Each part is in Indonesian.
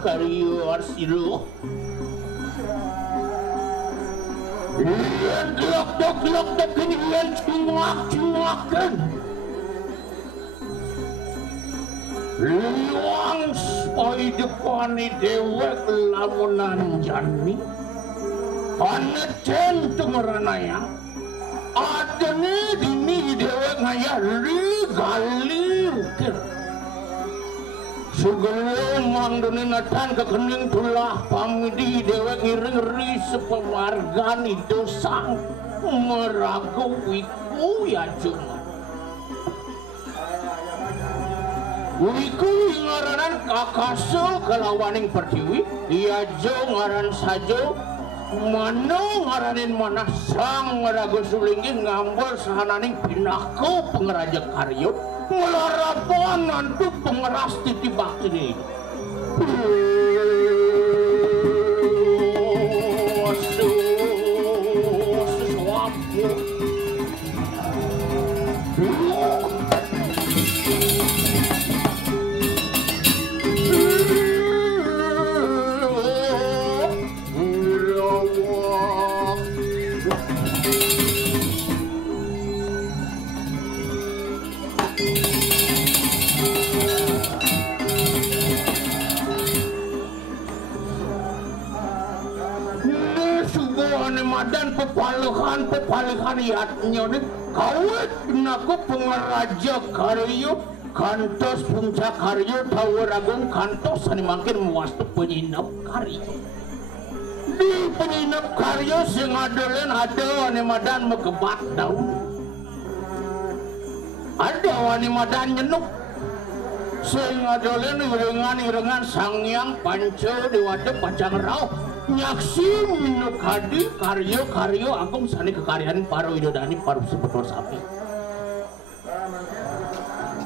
kariyo arsilu Lok-lok ini yang cungak-cungakan Liwang sepoi depani dewek lamunan jani Panecen tumeranaya Adene dini dewek ngaya ligalir Sugelong mangduninatan kekening tulah pamidi dewek ngiri-ngiri sepewargani dosang meragu wiku ya cuma wiku ngaranan kakaso kelawaning pertiwi iya jo ngaran sajo mano ngaranin mana sang ngeragu sulingin ngambol sahananing pinaku pengeraja karyo melarapan nanti pengeras titi bakti ini dan pepalihan iatnya nih kawet naku pengeraja karyo kantos puncak karyo tawaragung kantos ani makin mewastu penyinap karyo di penyinap karyo sing adolen ada ani madan mekebat daun ada ani madan nyenuk sing adolen irengan sangyang panco diwade pacang rauh nyaksi minuk hadi karyo agung sani kekaryaan paru idodani paru sebetul sapi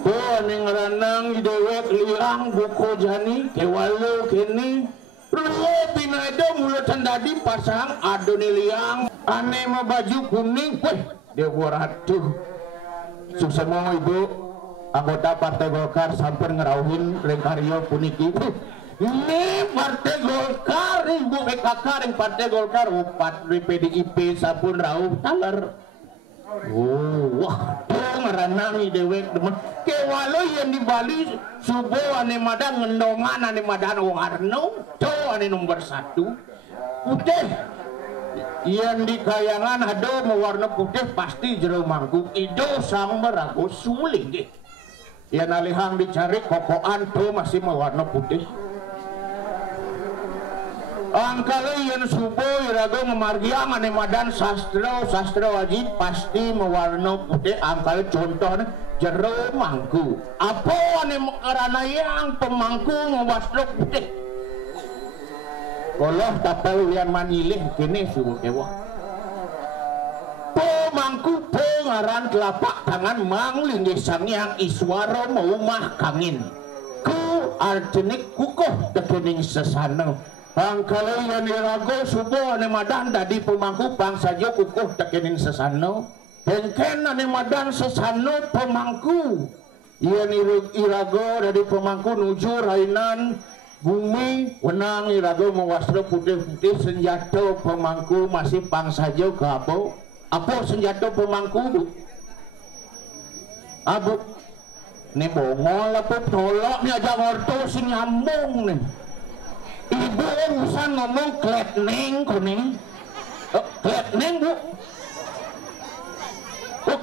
tuh ning ranang idewek liang buko jani kewalo kini rulo binaido mulut candadi pasang adoni liang ane ma baju kuning weh dewa ratu sukses mau ibu anggota partai Golkar sampai ngerauhin lengkaryo puniki ini partai Golkar, ibu PKK yang partai Golkar, upat di PDIP sapun rauh taler. Wah, ngeranangi dewek demen. Kewalo yang di Bali, subuh ane madan ngendongan ane madan Warno, tuh ane nomor 1. Putih, yang di kayangan ada mewarna putih pasti jero mangkuk. Ido sang meragu suling. Yang alihang dicari kokoan tuh masih mewarna putih. Angkala yang subuh irago memargiang ane madan sastra wajib pasti mewarna putih angkala contohnya jero mangku apa ane karana yang pemangku ngewastra putih kalau tapel yang manilih kini subuh kewa pemangku pengaran telapak tangan manglinggi sang yang iswaro maumah kangin ku arjenik kukuh tekening sesana angkala yang irago subuh ane madan dadi pemangku pangsajo kukuh tekenin sesano pengken ane madan sesano pemangku yang irago dadi pemangku nuju rainan bumi wenang irago mewastra putih-putih senjata pemangku masih pangsajo ke apa senjata pemangku bu abu ini bongol apa tolak ni aja ngorto sing nyambung nih ibu usah ngomong kletning kuning kletning bu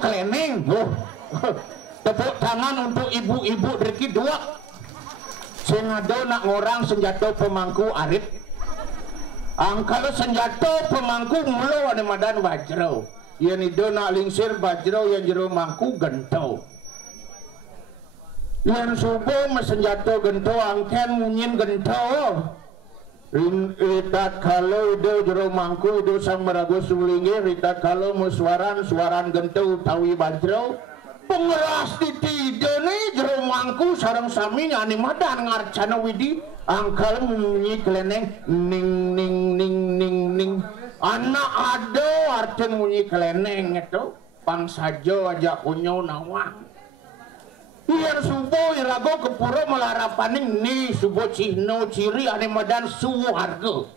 kletning tepuk tangan untuk ibu-ibu dari dua sing ada nak ngorang senjata pemangku arit angkala senjata pemangku mulo ane madan wajro yang itu nak lingsir wajro yang jero mangku gentau yang subuh senjata gentau angken munyin gentau ritat kalau itu jero mangku itu sang meragu sulingi ritat kalau muswaran suaran gentau tawi wajro pengeras titi dene jero mangku sarang sami ani madan ngarcana widi angkal munyi keleneng ning ning ning ning ning anak ada arten munyi keleneng itu pang sajo aja kunyo nawang Iyan subo irago kepuro melarapaning ni subo cino ciri ane madan suwarga.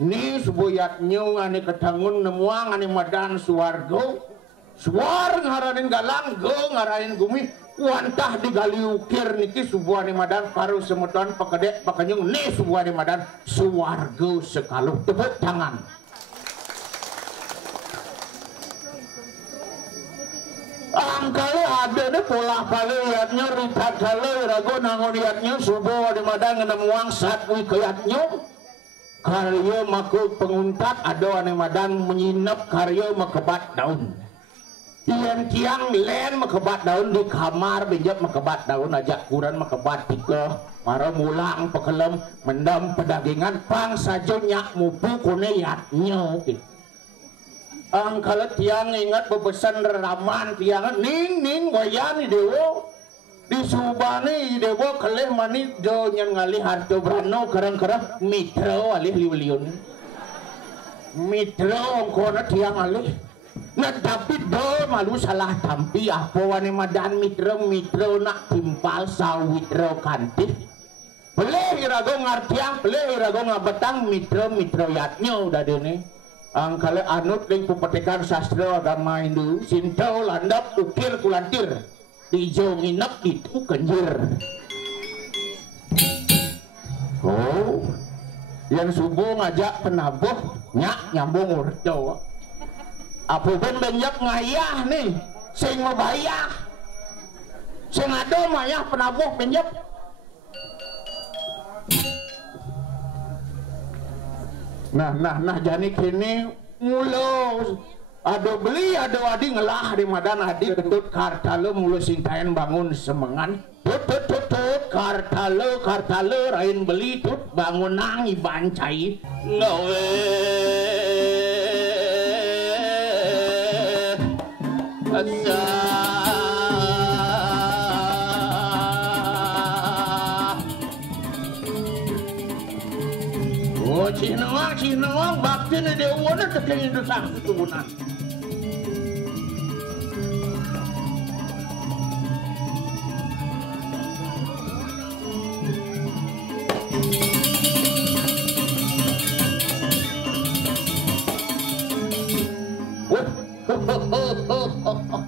Ni subo yatnyo ane ketangun nemuang ane madan suwarga. Suar ngaranin galang go ngaranin gumi wantah digali ukir niki subo ane madan paru semeton pakedek pakanyung ni subo ane madan suwarga sekaluh. Tepuk tangan. Angkali ada ni pola kali liatnya rita kali rago nangon liatnya subuh ada madang nemuang satwi keliatnya karya maku penguntat ada ane madang menyinap karya makebat daun iyan tiang len makebat daun di kamar benjap makebat daun ajak kuran makebat tiga mara mulang pekelem mendam pedagingan pang saja nyak mupu kone liatnya kalau tiang ingat bebesan raman tiang ning wayani dewo di subani dewo keleh mani do nyan ngalih harto brano kerang mitro alih liwliun mitro ongkona tiang alih nah tapi do malu salah tampi apa wani madan mitro nak timpal sawitro kantif peleh irago ngartiang peleh irago ngabetang mitro yatnyo udah dene angkala anut ling pepetikan sastra agama Hindu sinto landap ukir kulantir dijo nginep itu kenjir. Oh yang subuh ngajak penabuh nyak nyambung urco apa ben benjak ngayah nih sing mabayah sing ado mayah penabuh benjak Nah jani kini mulu ada beli ada adi ngelah di madan adi ketut kartalo mulu sintain bangun semengan tut kartalo rain beli tut bangun nangi bancai ngawe asa Cinawang bakti ni dewa na tekeng itu sang keturunan.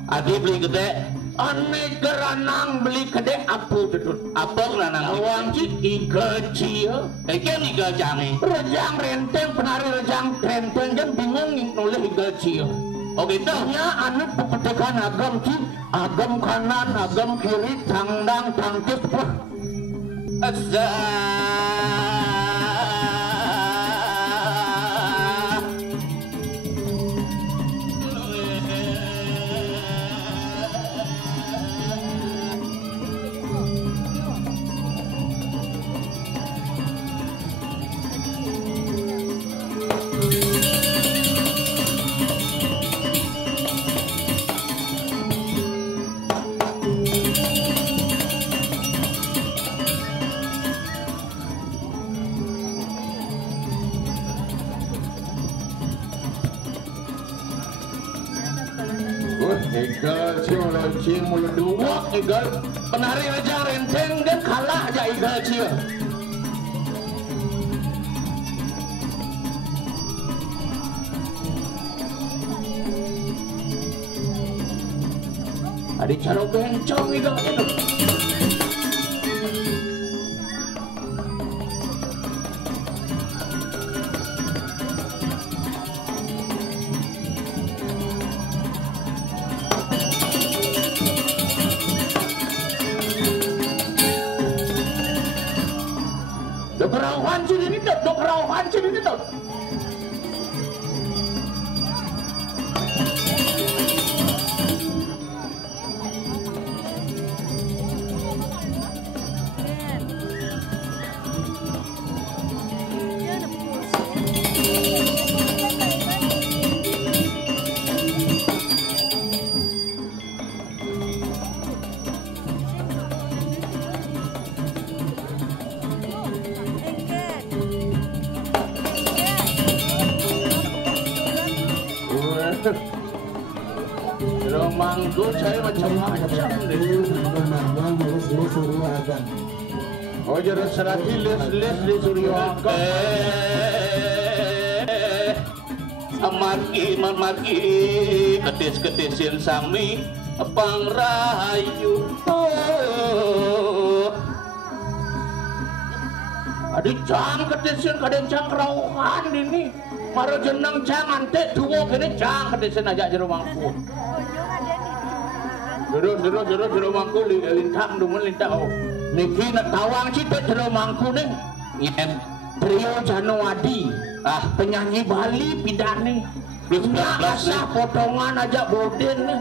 Adi beli gede. Ane geranang beli kedek apa tutut? Apa geranang? Awang cik iga cia. Ikan iga jange. Rejang renteng penari rejang renteng kan bingung nulis iga cia. Oh gitu? Nya anu pepetekan agam cik, agam kanan, agam kiri, tangdang, tangkis, pah. Asa. Igal cia mulut dua, igal penari raja renteng dan kalah aja igal cia. Adik caro bencong igal itu. Hancur ini tuh. Romangku saya macam-macam deh. Oh jeruk serati les di Suryaga. Margi ketis-ketisin sami pangrayu. Adi cang ketisin kadang cang rauhan ini. Maro jeneng cang ante duwo kene cang ketisin aja jeruk mangku. Jeruk mangku lintang dumun lintang. Niki nak tawang cita jeruk mangku nih. Nyen Trio Januadi, penyanyi Bali pidani. Nggak potongan aja boden.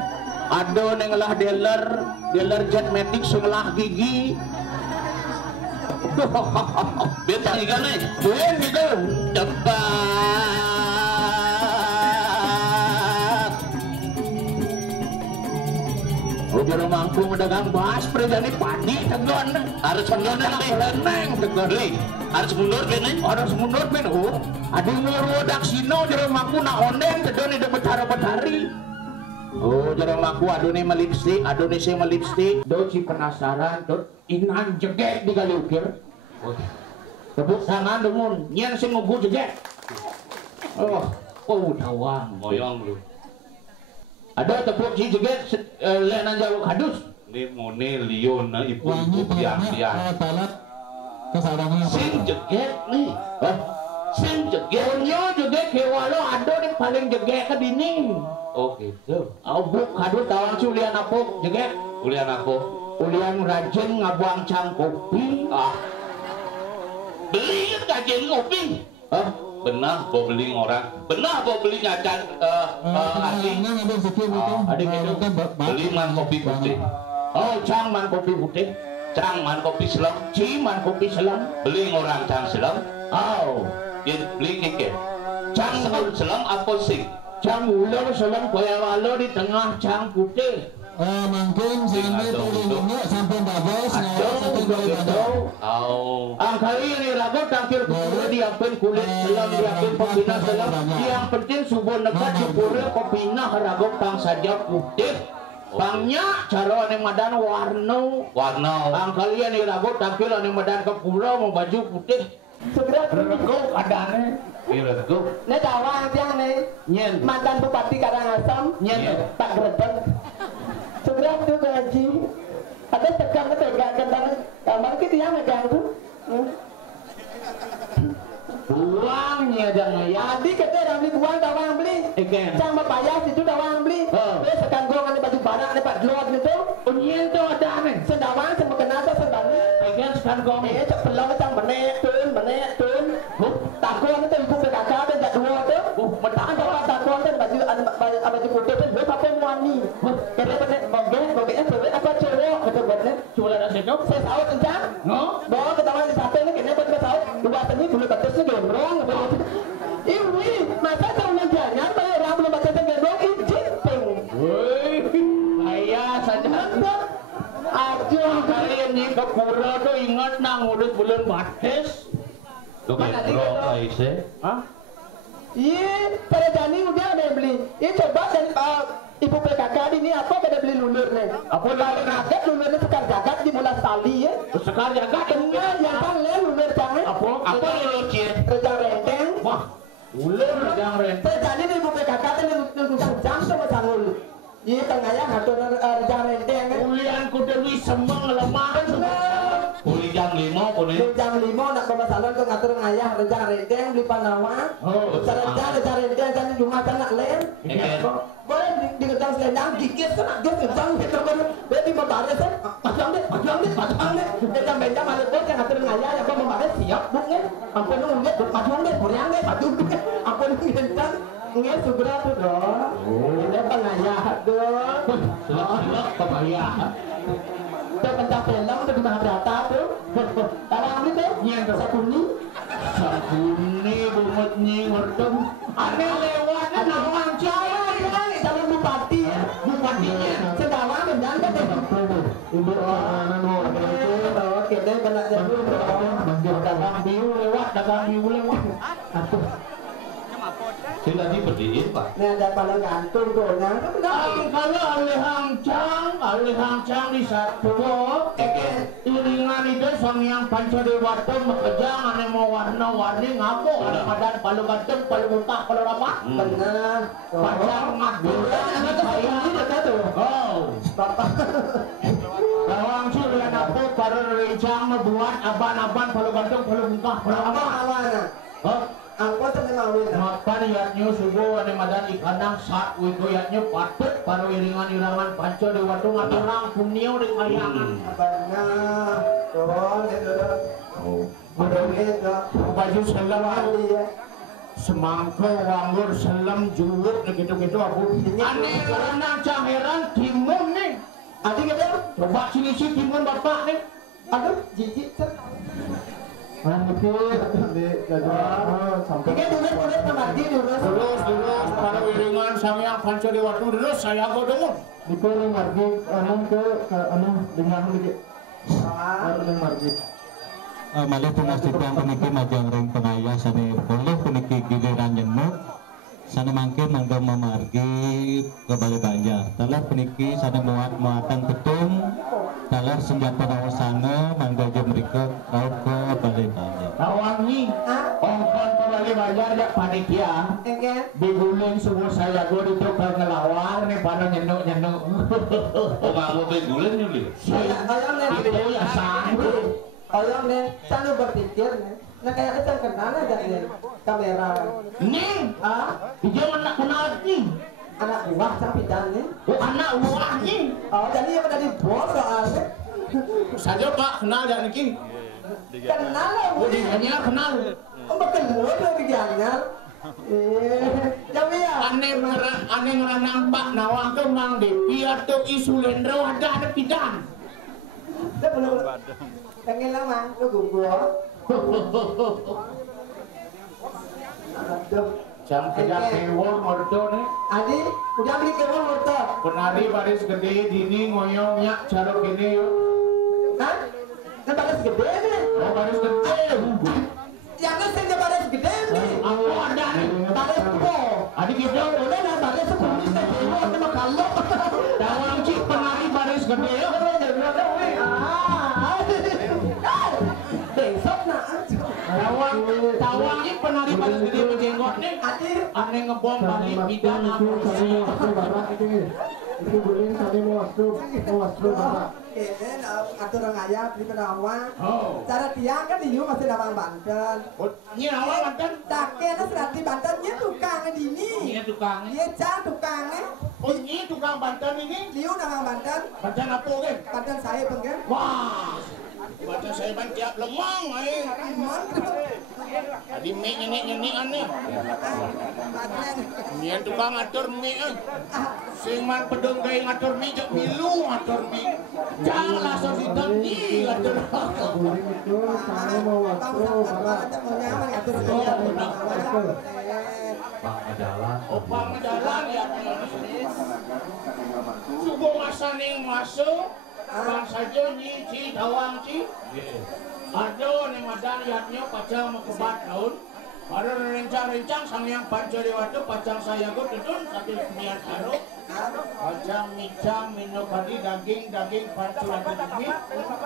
Ada nenglah dealer jet matic sebelah gigi. beta ikan nih. Ben gitu. Cepat. Udah mangku mendagang bahas perjani padi tegon. Harus mundur nih. Leneng tegon. Harus mundur nih. Harus mundur ben. Adi ngurudak sino jero mangku na onden tegon ide betara-betari. Oh jero mangku adone melipstik, adone sing melipstik. Do si penasaran, do inan jeget digalukir. Tepuk tangan demun, nyen sing ngugu jeget. Oh tawang. Moyong lu. Ada tepuk si jeget lenan jaluk hadus. Ini mone lion na ibu yang Sing jeget nih. Sing jeget nyo jeget kewalo ada nih paling jeget ke dinding. Oh gitu. Buk hadus tawang si ulian apuk jeget. Ulian aku. Ulian rajin ngabuang cang kopi. Beli kajian kopi. Benar mau beli orang. Benar mau beli ngacan asing. Adik itu Beli man kopi putih. oh cang man kopi putih. Cang man kopi selam. Ciman kopi selam. Beli orang cang selam. Oh Beli kike. cang Selam apa sih? cang ular selam kaya walo di tengah cang putih. Mungkin sampai turunnya sampai babos Kali ini ragu tangkir kupura diapin kulit selam diapin pembina selam. Yang penting subuh nekat kupura pembina ragu tang saja putih. Bangnya cara ane madan warna. Kali ini ragu tangkir ane madan kupura mau baju putih. Segera rego adane. Iya rego. Nek tawang tiang nih. Nyen. Mantan Bupati Karangasem. Nyen. Pak Grebek. Segera tuh gaji. Ada tekan kentang kamar kita yang megang tuh. Uangnya jangan ya. Adi kita ramli uang tawang beli. Cang bayar situ tawang beli. Terus sekan gong ada baju badak ada Pak Glot gitu. Nyen tuh ada ane. Sendawang sama kenapa sendang. Sekan gong. Cak pelong cang benek tun. Takon itu ibu PKK dan tak dua tu. Menang bawa takon dan baju putih tu berapa wani. Kita benek bogenya cewek apa cowok kita benek. Cula dah sedok. Saya tahu kencang. No. Bawa ke taman di satu ni kena betul tahu. Dua tadi dulu batasnya gembrong. Ini masa tahun jangan bayar orang belum batasnya gembrong ijipeng. Woi, ayah saja. Aduh kali ini kepura tuh ingat nang urut bulan bates. Mana dia tu? Hah? Iya, pada Jani udah ada yang beli. Ini coba dari ibu PKK ini apa pada beli lulur nih? Apa Kalau ngaget lulurnya sekar jagat di bulan tali ya. Sekar jagat Enggak, yang kan lulur jangan. Apa lu cie? Rejang renteng. Wah, ulur yang renteng. Pada Jani di ibu PKK itu lulusan jam sama canggul. Iya tengahnya ngatur rejang renteng. Ulian kudewi semang lemah. Uli jam 5 kone. Jam 5 nak bawa salon ke ngatur ngayah rejang renteng beli panawa. Rejang renteng kan cuma nak lem. Boleh diketang selendang gigit kan agak kencang gitu kan. Jadi membares kan pasang deh. Rejang renteng ada pun yang ngatur ngayah yang bawa membares siap buknya. Ampun nunggu pasang deh, meriang deh, baju deh. Ampun ngentang nggak segera tuh dong. Ini pengayah dong. Selak papaya. Tuh pencak film tuh di mana data tuh. Tarang itu yang sakuni. Sakuni bumetnya ngerdem. Aneh lewat nawang caya Kan calon bupati ya. bupatinya. Sedawang menjang kan deh. Ibu orang Bawa kita kena jadi Dagang biu lewat. Tidak dibeliin Pak. Ini ada palang gantung tuh, nah itu Kalau alih hangcang di satu iringan itu sang yang Pancadewata mekejang ane mau warna-warni ngapo ada padan palu gantung palu muka palu apa benar. pacar ngatur saya tuh Bapak. Lawang sih lihat apa para rencang membuat aban-aban palu gantung palu muka palu Apa apa awana? Apa tuh mawin? mapan yatnya subuh ane madan ikanang saat wigo yatnya patut para iringan-irangan Pancadewata ngaturang punio di kayangan Benar. Tuh, itu. Madongit tuh. baju selam Wali ya. semangka wanggur selam juwuk gitu-gitu aku aneh karena caheran timun nih Adik kita, coba sini sih timun bapak nih aduh jijik tuh. sampai Ini dulu kemari dulu. terus para wiringan samyang Pancadewata terus saya godong Dipilih margi ke dengan begitu. Margi. Malih pengasihan puniki majang ring pengayah sane boleh puniki giliran jenuk sana mangke mangga memargi ke Bali Banjar talah puniki sana muatan petung talah senjata rawasana mangga je mereka raup ke Bali Banjar Rawangi ongkon kembali bayar ya panitia Enggak. diguling semua saya gue itu ke ngelawar nih pada nyenduk Oh mau begulen nyuli. Ayam itu ya sanggup Ayam nih, selalu berpikir nih. Nah kayak kita kenal aja nih kamera. nih dia anak kenal nih Anak buah sampai dan nih. oh anak buah nih Oh jadi yang dari bos soalnya. saja pak kenal dan ini Kenal lah. hanya kenal Oh makin mulut lagi jangan. Jami ya. aneh ngeranang pak nawang ke mang depi atau isu lendro ada pidan Kita belum. Pengen lama, lu gua. Aduh. jam kerja kewon mordo nih Adi, udah beli kewon motor. penari baris gede dini ngoyongnya cara gini yuk Hah? Kan baris gede nih. oh baris gede Yang kan saya baris gede nih. aku ada nih Baris tua. adik gitu Udah lah baris sepuluh saya kewon sama kalau. dawang cik penari baris gede yuk Besok nak. tawang ini penari baris gede menjenggot nih Adi, aneh ngebom balik bidan aku itu guling tadi mau wasru bapak ini atur orang ayah beli penawang. oh Cara dia kan di masih Lawang Banten. ini awal mantan Taknya serati Bantennya tukangnya di ini ini. tukangnya Dia cah tukangnya. oh ini tukang Banten ini Liu Lawang Banten. Banten apa kan Banten saya pengen. wah baca saya ban tiap lemang Iman. tadi mie nyenik aneh Banten. Nian tukang ngatur mie sing man pedung gay ngatur mie jok milu ngatur mie jangan langsung hitam di ngatur guling itu saya mau wasru bapak opang jalan ya subuh masa ning masuk bang saja nyiji dawang ci aduh nih madan lihatnya pacang mau kebat tahun baru rencang-rencang sang yang Pancadewata pacang saya gue tetun sambil niat anu pacang micang minum tadi daging Pancadewata ini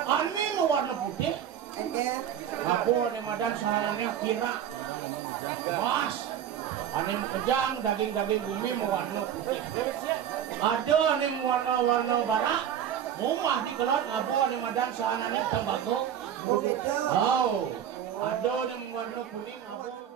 aneh warna putih aku nih madan sahannya kira mas aneh kejang daging bumi mewarna putih aduh aneh warna barak rumah di kelot abu ane madan sahanane tembago. Oh, aduh yang warna kuning abu.